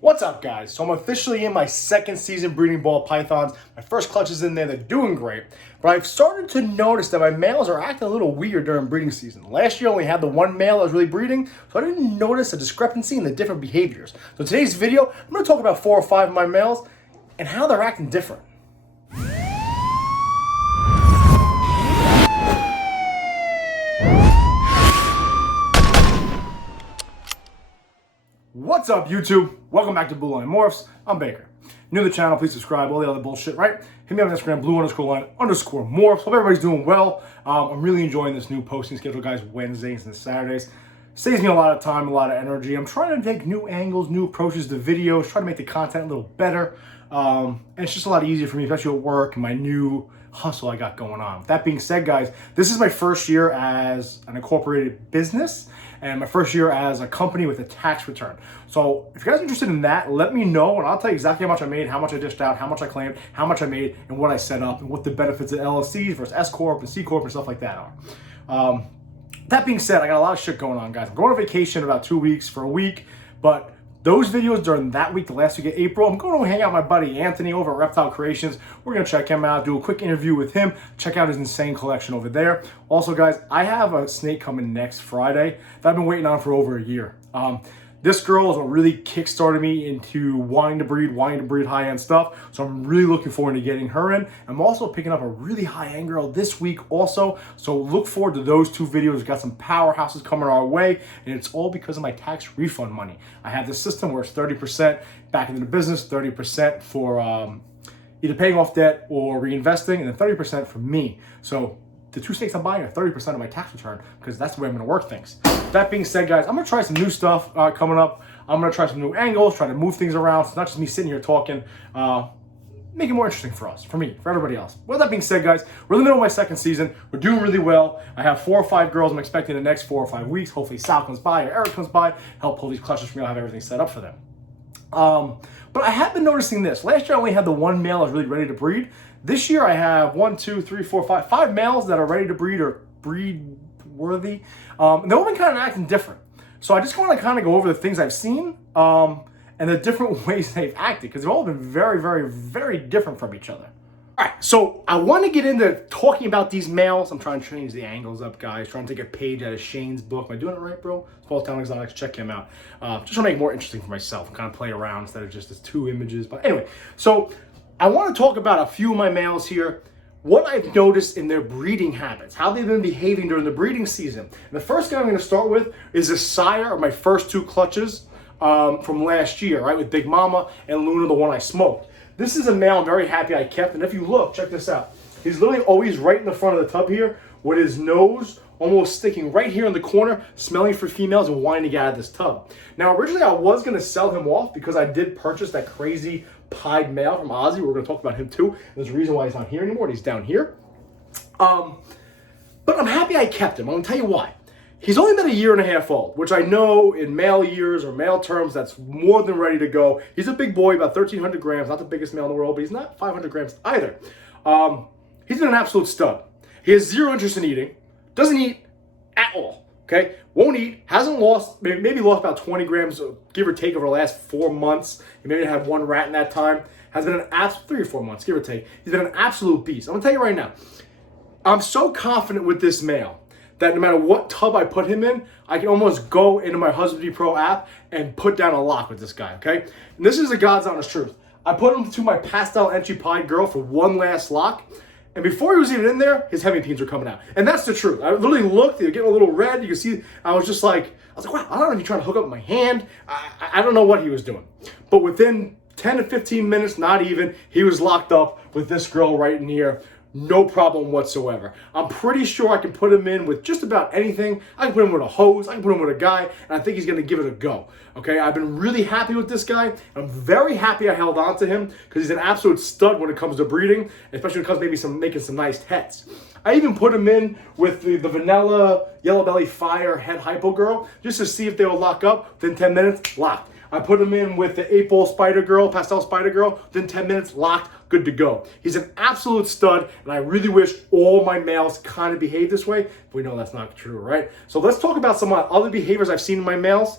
What's up, guys? So I'm officially in my second season breeding ball pythons. My first clutch is in there. They're doing great. But I've started to notice that my males are acting a little weird during breeding season. Last year I only had the one male that was really breeding, so I didn't notice a discrepancy in the different behaviors. So today's video, I'm going to talk about 4 or 5 of my males and how they're acting different. What's up, YouTube? Welcome back to Blue Line Morphs. I'm Baker. New to the channel, please subscribe, all the other bullshit, right? Hit me up on Instagram, blue_line_morphs. Hope everybody's doing well. I'm really enjoying this new posting schedule, guys, Wednesdays and Saturdays. Saves me a lot of time, a lot of energy. I'm trying to take new angles, new approaches to videos, try to make the content a little better. And it's just a lot easier for me, especially at work and my new hustle I got going on. That being said, guys, this is my first year as an incorporated business and my first year as a company with a tax return. So if you guys are interested in that, let me know and I'll tell you exactly how much I made, how much I dished out, how much I claimed, how much I made, and what I set up, and what the benefits of LLCs versus S Corp and C Corp and stuff like that are. That being said, I got a lot of shit going on, guys. I'm going on vacation in about 2 weeks for a week, but those videos during that week, the last week of April, I'm going to hang out with my buddy Anthony over at Reptile Creations. We're going to check him out, do a quick interview with him, check out his insane collection over there. Also, guys, I have a snake coming next Friday that I've been waiting on for over a year. This girl is what really kickstarted me into wanting to breed high-end stuff. So I'm really looking forward to getting her in. I'm also picking up a really high-end girl this week also. So look forward to those 2 videos. We've got some powerhouses coming our way, and it's all because of my tax refund money. I have this system where it's 30% back into the business, 30% for either paying off debt or reinvesting, and then 30% for me. So the 2 snakes I'm buying are 30% of my tax return because that's the way I'm going to work things. That being said, guys, I'm going to try some new stuff coming up. I'm going to try some new angles, try to move things around. It's not just me sitting here talking. Make it more interesting for us, for me, for everybody else. Well, that being said, guys, we're in the middle of my second season. We're doing really well. I have 4 or 5 girls I'm expecting in the next 4 or 5 weeks. Hopefully Sal comes by or Eric comes by, help pull these clutches for me. I'll have everything set up for them. But I have been noticing this. Last year I only had the one male I was really ready to breed. This year I have 1, 2, 3, 4, 5 males that are ready to breed or breed worthy. And they've all been kind of acting different. So I just want to kind of go over the things I've seen and the different ways they've acted because they've all been very, very, very different from each other. All right, so I want to get into talking about these males. I'm trying to change the angles up, guys. Trying to take a page out of Shane's book. Am I doing it right, bro? Small Town Exotics. Check him out. Just trying to make it more interesting for myself and kind of play around instead of just as 2 images. But anyway, so I want to talk about a few of my males here, what I've noticed in their breeding habits, how they've been behaving during the breeding season. And the first guy I'm going to start with is a sire of my first 2 clutches from last year, right, with Big Mama and Luna, the one I smoked. This is a male I'm very happy I kept, and if you look, check this out. He's literally always right in the front of the tub here with his nose almost sticking right here in the corner, smelling for females and wanting to get out of this tub. Now, originally I was going to sell him off because I did purchase that crazy pied male from Ozzy. We're going to talk about him too. There's a reason why he's not here anymore. He's down here. But I'm happy I kept him. I'm going to tell you why. He's only been 1.5 years old, which I know in male years or male terms, that's more than ready to go. He's a big boy, about 1,300 grams, not the biggest male in the world, but he's not 500 grams either. He's been an absolute stud. He has 0 interest in eating, doesn't eat at all, okay? Won't eat, hasn't lost, maybe lost about 20 grams, give or take, over the last 4 months. He maybe had 1 rat in that time. Has been an absolute, 3 or 4 months, give or take. He's been an absolute beast. I'm gonna tell you right now, I'm so confident with this male that no matter what tub I put him in, I can almost go into my Husbandry Pro app and put down a lock with this guy, okay? And this is the God's honest truth. I put him to my pastel entry pied girl for 1 last lock, and before he was even in there, his heavy peens were coming out. And that's the truth. I literally looked, they were getting a little red. You can see, I was like, wow, I don't know if he's trying to hook up my hand. I don't know what he was doing. But within 10 to 15 minutes, not even, he was locked up with this girl right in here. No problem whatsoever. I'm pretty sure I can put him in with just about anything. I can put him with a hose, I can put him with a guy, and I think he's gonna give it a go. Okay, I've been really happy with this guy. I'm very happy I held on to him because he's an absolute stud when it comes to breeding, especially when it comes to maybe making some nice heads. I even put him in with the vanilla yellow belly fire head hypo girl just to see if they will lock up. Within 10 minutes, locked. I put him in with the 8-ball spider girl, pastel spider girl. Within 10 minutes, locked, good to go. He's an absolute stud, and I really wish all my males kind of behave this way. But we know that's not true, right? So let's talk about some other behaviors I've seen in my males.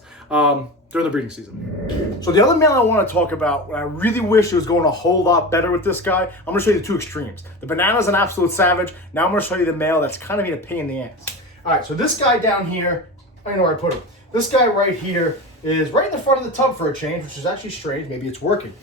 during the breeding season. So the other male I want to talk about, what I really wish it was going a whole lot better with this guy, I'm going to show you the two extremes. The banana's an absolute savage. Now I'm going to show you the male that's kind of made a pain in the ass. All right, so this guy down here, I don't know where I put him. This guy right here is right in the front of the tub for a change, which is actually strange. Maybe it's working.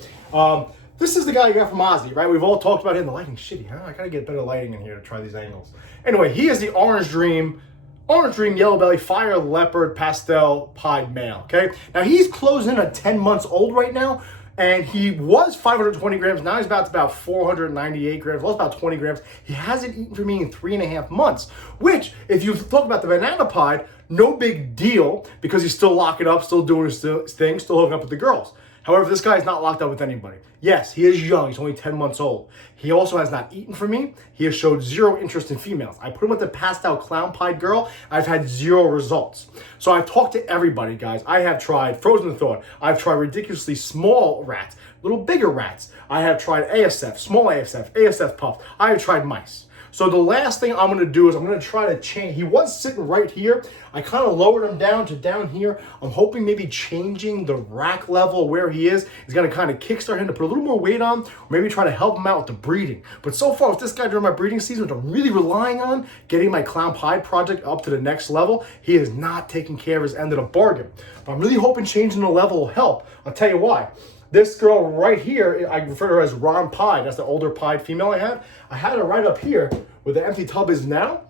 This is the guy you got from Ozzy, right? We've all talked about him. The lighting's shitty, huh? I gotta get better lighting in here to try these angles. Anyway, he is the Orange Dream, Yellow Belly, Fire Leopard, Pastel Pied male, okay? Now, he's closing in at 10 months old right now, and he was 520 grams. Now he's about 498 grams, lost about 20 grams. He hasn't eaten for me in 3.5 months, which, if you talk about the banana pied, no big deal, because he's still locking up, still doing his thing, still hooking up with the girls. However, this guy is not locked up with anybody. Yes, he is young. He's only 10 months old. He also has not eaten for me. He has showed zero interest in females. I put him with the pastel clown pied girl. I've had zero results. So I've talked to everybody, guys. I have tried frozen thought. I've tried ridiculously small rats, little bigger rats. I have tried ASF, small ASF, ASF puff. I have tried mice. So the last thing I'm going to do is I'm going to try to change. He was sitting right here. I kind of lowered him down to down here. I'm hoping maybe changing the rack level where he is going to kind of kickstart him to put a little more weight on, or maybe try to help him out with the breeding. But so far with this guy during my breeding season, which I'm really relying on, getting my Clown Pied project up to the next level, he is not taking care of his end of the bargain. But I'm really hoping changing the level will help. I'll tell you why. This girl right here, I refer to her as Ron Pied. That's the older pied female I had. I had her right up here where the empty tub is now,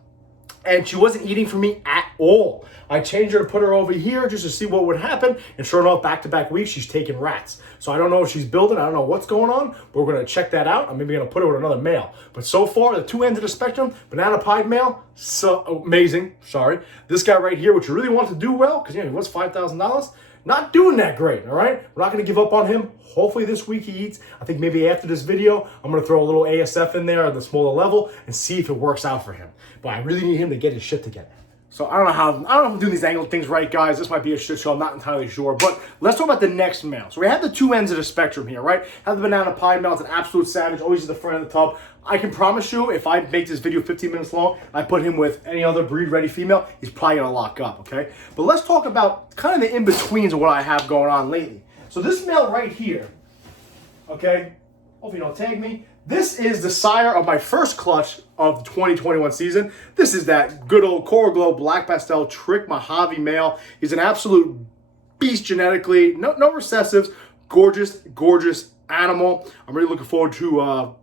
and she wasn't eating for me at all. I changed her to put her over here just to see what would happen, and sure enough, back-to-back weeks, she's taking rats. So I don't know if she's building. I don't know what's going on, but we're going to check that out. I'm maybe going to put her with another male. But so far, the two ends of the spectrum, banana pied male, so amazing. Sorry. This guy right here, which you really want to do well, because he was $5,000, not doing that great, all right? We're not going to give up on him. Hopefully this week he eats. I think maybe after this video, I'm going to throw a little ASF in there at the smaller level and see if it works out for him. But I really need him to get his shit together. So I don't know if I'm doing these angle things right, guys. This might be a shit show. I'm not entirely sure. But let's talk about the next male. So we have the two ends of the spectrum here, right? Have the banana pie male. It's an absolute savage. Always at the front of the tub. I can promise you, if I make this video 15 minutes long, I put him with any other breed-ready female, he's probably going to lock up, okay? But let's talk about kind of the in-betweens of what I have going on lately. So this male right here, okay? Hopefully you don't tag me. This is the sire of my first clutch of the 2021 season. This is that good old Coral Glow Black Pastel Trick Mojave male. He's an absolute beast genetically. No recessives. Gorgeous, gorgeous animal. I'm really looking forward to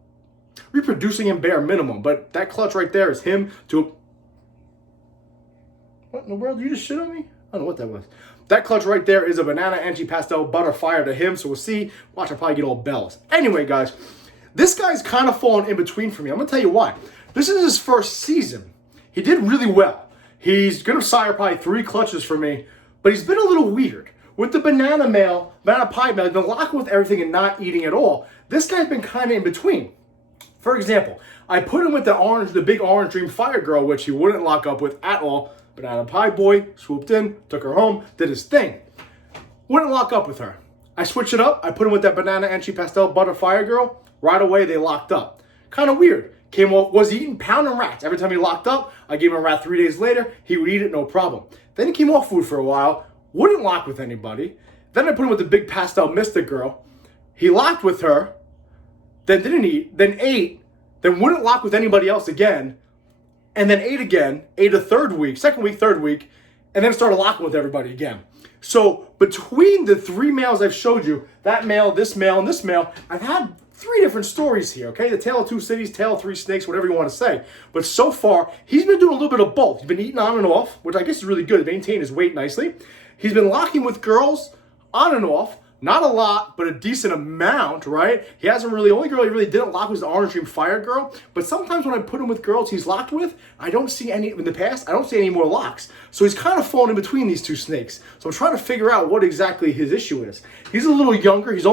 reproducing him bare minimum. But that clutch right there is him to... What in the world? You just shit on me? I don't know what that was. That clutch right there is a Banana Anchi Pastel Butterfire to him. So we'll see. Watch, I'll probably get all bells. Anyway, guys. This guy's kind of fallen in between for me. I'm going to tell you why. This is his first season. He did really well. He's going to sire probably 3 clutches for me, but he's been a little weird. With the banana pie male, he's been locking with everything and not eating at all. This guy's been kind of in between. For example, I put him with the big Orange Dream Fire Girl, which he wouldn't lock up with at all. Banana pie boy swooped in, took her home, did his thing. Wouldn't lock up with her. I switched it up. I put him with that Banana Anchi Pastel Butterfire Girl. Right away, they locked up. Kind of weird. Came off, was eating pounding rats. Every time he locked up, I gave him a rat 3 days later. He would eat it, no problem. Then he came off food for a while. Wouldn't lock with anybody. Then I put him with the big Pastel Mystic Girl. He locked with her. Then didn't eat. Then ate. Then wouldn't lock with anybody else again. And then ate again. Ate a third week. Second week, third week. And then started locking with everybody again. So between the 3 males I've showed you, that male, this male, and this male, I've had 3 different stories here, okay? The Tale of 2 Cities, Tale of 3 Snakes, whatever you want to say. But so far, he's been doing a little bit of both. He's been eating on and off, which I guess is really good. He maintained his weight nicely. He's been locking with girls on and off. Not a lot, but a decent amount, right? He hasn't really, the only girl he really didn't lock was the Orange Dream Fire Girl. But sometimes when I put him with girls he's locked with, I don't see any, in the past, I don't see any more locks. So he's kind of fallen in between these 2 snakes. So I'm trying to figure out what exactly his issue is. He's a little younger. He's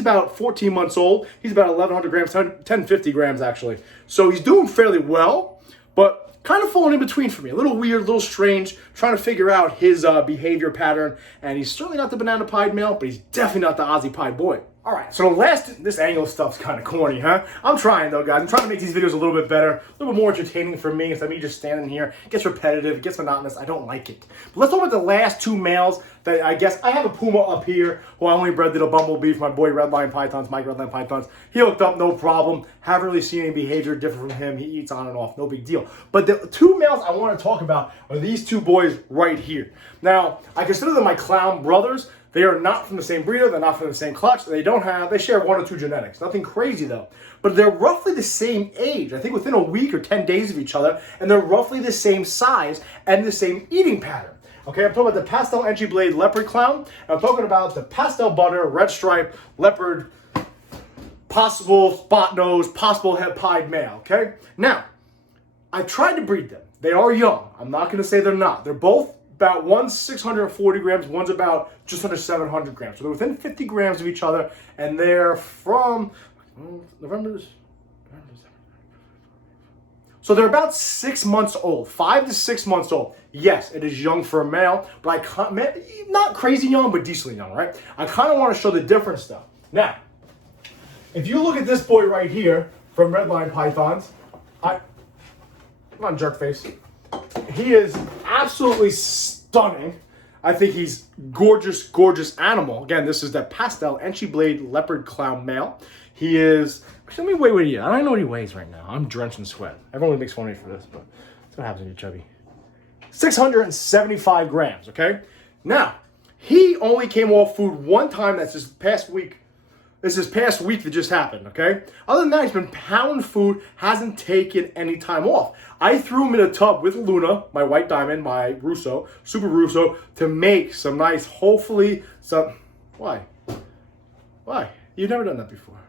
about 14 months old. He's about 1,100 grams, 1,050 grams actually. So he's doing fairly well, but kind of falling in between for me. A little weird, a little strange, trying to figure out his behavior pattern. And he's certainly not the banana pied male, but he's definitely not the Aussie pied boy. All right, so this angle stuff's kind of corny, huh? I'm trying though, guys. I'm trying to make these videos a little bit better, a little bit more entertaining for me instead of me just standing here. It gets repetitive, it gets monotonous. I don't like it. But let's talk about the last two males that I guess I have a Puma up here who I only bred a bumblebee for my boy Redline Pythons, Mike Redline Pythons. He hooked up, no problem. Haven't really seen any behavior different from him. He eats on and off, no big deal. But the two males I want to talk about are these two boys right here. Now, I consider them my clown brothers. They are not from the same breeder, they're not from the same clutch, they share 1 or 2 genetics. Nothing crazy though. But they're roughly the same age, I think within a week or 10 days of each other, and they're roughly the same size and the same eating pattern. Okay, I'm talking about the pastel entry blade leopard clown, and I'm talking about the pastel butter, red stripe, leopard, possible spot nose, possible head pied male, okay? Now, I tried to breed them. They are young. I'm not gonna say they're not. They're both about one's 640 grams, one's about just under 700 grams. So they're within 50 grams of each other, and they're from November. So they're about 6 months old, 5 to 6 months old. Yes, it is young for a male, but not crazy young, but decently young, right? I kind of want to show the difference though. Now, if you look at this boy right here from Redline Pythons, come on, jerk face. He is absolutely stunning. I think he's gorgeous, gorgeous animal. Again, this is that pastel entry blade leopard clown male. He is, let me weigh what he is. I don't know what he weighs right now. I'm drenched in sweat. Everyone makes fun of me for this, but that's what happens when you're chubby. 675 grams, okay? Now, he only came off food one time. That's this past week. This past week that just happened, okay? Other than that, he's been pounding food, hasn't taken any time off. I threw him in a tub with Luna, my white diamond, my Russo, Super Russo, to make some nice, hopefully, some... Why? Why? You've never done that before.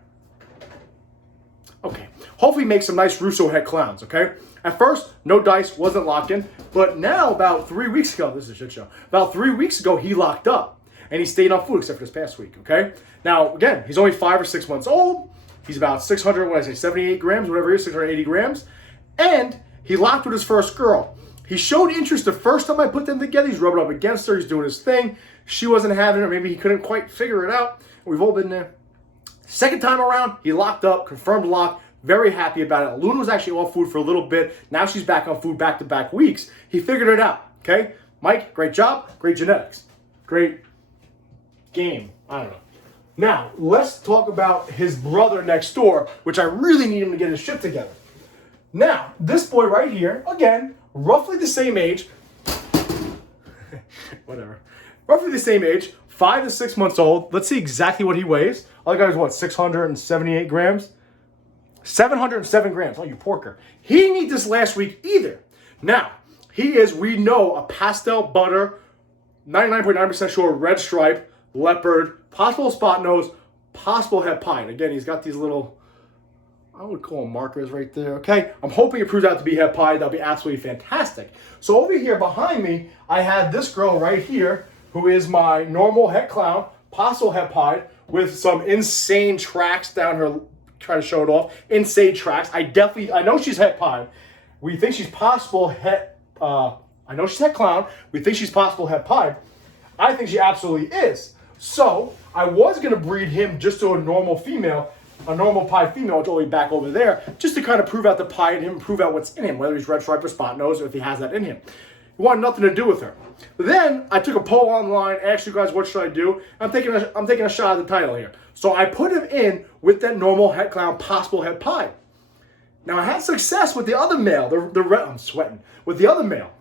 Okay. Hopefully make some nice Russo head clowns, okay? At first, no dice, wasn't locked in, but now about 3 weeks ago, this is a shit show, about 3 weeks ago, he locked up. And he stayed on food except for this past week, okay? Now, again, he's only 5 or 6 months old. He's about 78 grams, whatever it is, 680 grams. And he locked with his first girl. He showed interest the first time I put them together. He's rubbing up against her. He's doing his thing. She wasn't having it, or maybe he couldn't quite figure it out. We've all been there. Second time around, he locked up, confirmed lock. Very happy about it. Luna was actually off food for a little bit. Now she's back on food back-to-back weeks. He figured it out, okay? Mike, great job. Great genetics. Great game. I don't know. Now, let's talk about his brother next door, which I really need him to get his shit together. Now, this boy right here, again, roughly the same age. Whatever. Roughly the same age, 5 to 6 months old. Let's see exactly what he weighs. Other guy's what, 678 grams? 707 grams. Oh, you porker. He didn't eat this last week either. Now, he is, we know, a pastel butter, 99.9% sure, red stripe, leopard, possible spot nose, possible head pied. Again, he's got these little, I would call them markers right there, okay? I'm hoping it proves out to be head pied. That'll be absolutely fantastic. So over here behind me, I have this girl right here who is my normal het clown, possible head pied, with some insane tracks down her, try to show it off, insane tracks. I know she's het pied. We think she's possible I know she's het clown. We think she's possible het pied. I think she absolutely is. So, I was going to breed him just to a normal female, a normal pied female, which will be back over there, just to kind of prove out the pie in him, prove out what's in him, whether he's red stripe or spot nose, or if he has that in him. He wanted nothing to do with her. Then, I took a poll online, asked you guys what should I do. I'm taking a shot at the title here. So, I put him in with that normal het clown, possible het pie. Now, I had success with the other male, I'm sweating, with the other male.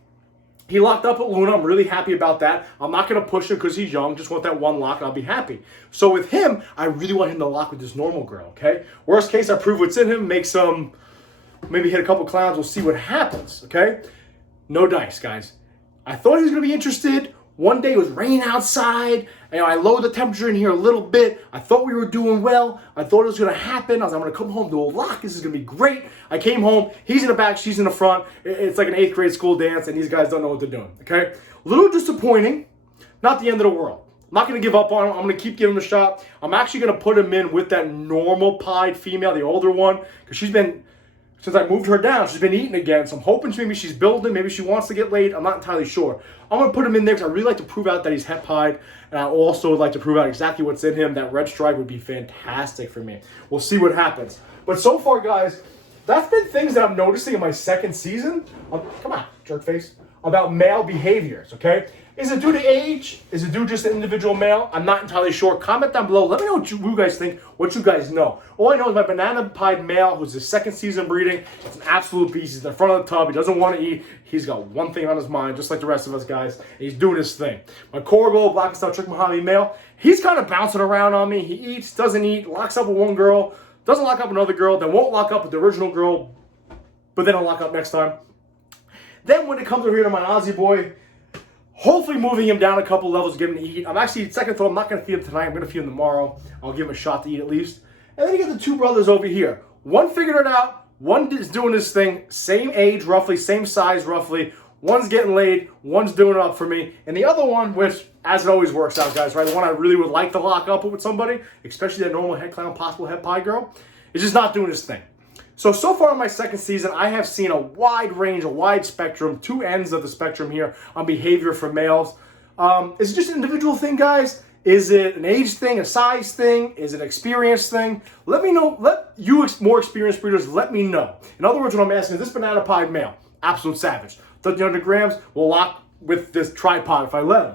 He locked up with Luna. I'm really happy about that. I'm not going to push him because he's young. Just want that one lock and I'll be happy. So with him, I really want him to lock with this normal girl, okay? Worst case, I prove what's in him, make some, maybe hit a couple clowns. We'll see what happens, okay? No dice, guys. I thought he was going to be interested. One day it was raining outside. I lowered the temperature in here a little bit. I thought we were doing well. I thought it was going to happen. I was like, I'm going to come home, do a lock. This is going to be great. I came home. He's in the back. She's in the front. It's like an 8th grade school dance, and these guys don't know what they're doing, okay? A little disappointing. Not the end of the world. I'm not going to give up on him. I'm going to keep giving him a shot. I'm actually going to put him in with that normal pied female, the older one, because she's been since I moved her down, she's been eating again. So I'm hoping maybe she's building. Maybe she wants to get laid. I'm not entirely sure. I'm going to put him in there because I really like to prove out that he's hep-pied. And I also would like to prove out exactly what's in him. That red stripe would be fantastic for me. We'll see what happens. But so far, guys, that's been things that I'm noticing in my second season. Come on, jerk face. About male behaviors, okay? Is it due to age? Is it due to just an individual male? I'm not entirely sure. Comment down below. Let me know what you guys think, what you guys know. All I know is my banana pied male, who's his second season breeding, it's an absolute beast. He's in the front of the tub. He doesn't want to eat. He's got one thing on his mind, just like the rest of us guys. And he's doing his thing. My Corgo, Black and Stout Trick Mojave male, he's kind of bouncing around on me. He eats, doesn't eat, locks up with one girl, doesn't lock up with another girl, then won't lock up with the original girl, but then I'll lock up next time. Then when it comes over here to my Aussie boy, hopefully moving him down a couple levels, give him to eat. I'm actually, second thought, I'm not going to feed him tonight. I'm going to feed him tomorrow. I'll give him a shot to eat at least. And then you get the two brothers over here. One figured it out. One is doing his thing. Same age, roughly. Same size, roughly. One's getting laid. One's doing it up for me. And the other one, which, as it always works out, guys, right? The one I really would like to lock up with somebody, especially that normal head clown, possible head pie girl, is just not doing his thing. So far in my second season, I have seen a wide range, a wide spectrum, two ends of the spectrum here on behavior for males. Is it just an individual thing, guys? Is it an age thing, a size thing? Is it an experience thing? Let me know. Let you more experienced breeders let me know. In other words, what I'm asking is this banana pied male, absolute savage. 1,300 grams will lock with this tripod if I let him.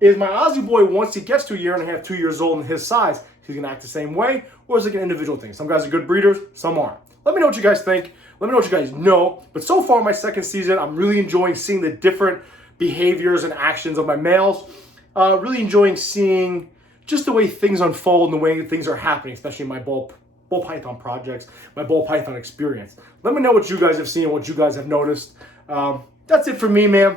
Is my Aussie boy, once he gets to a year and a half, 2 years old and his size, he's going to act the same way? Or is it an individual thing? Some guys are good breeders, some aren't. Let me know what you guys think. Let me know what you guys know. But so far in my second season, I'm really enjoying seeing the different behaviors and actions of my males. Really enjoying seeing just the way things unfold and the way things are happening, especially in my ball python projects, my ball python experience. Let me know what you guys have seen, what you guys have noticed. That's it for me, man.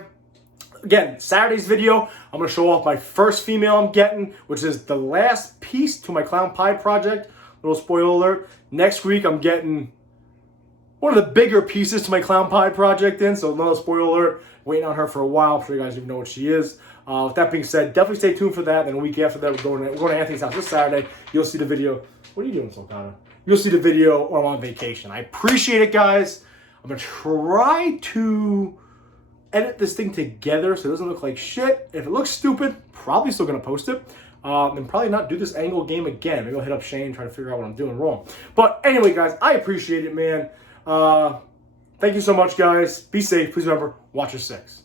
Again, Saturday's video, I'm going to show off my first female I'm getting, which is the last piece to my clown pie project. Little spoiler alert. Next week, I'm getting one of the bigger pieces to my clown pie project in, so another spoiler alert. Waiting on her for a while. I'm sure you guys even know what she is. With that being said, definitely stay tuned for that. And a week after that, we're going to Anthony's house this Saturday. You'll see the video. What are you doing, Sultana? You'll see the video while I'm on vacation. I appreciate it, guys. I'm going to try to edit this thing together so it doesn't look like shit. If it looks stupid, probably still going to post it. And probably not do this angle game again. Maybe I'll hit up Shane and try to figure out what I'm doing wrong. But anyway, guys, I appreciate it, man. Thank you so much, guys. Be safe. Please remember, watch your six.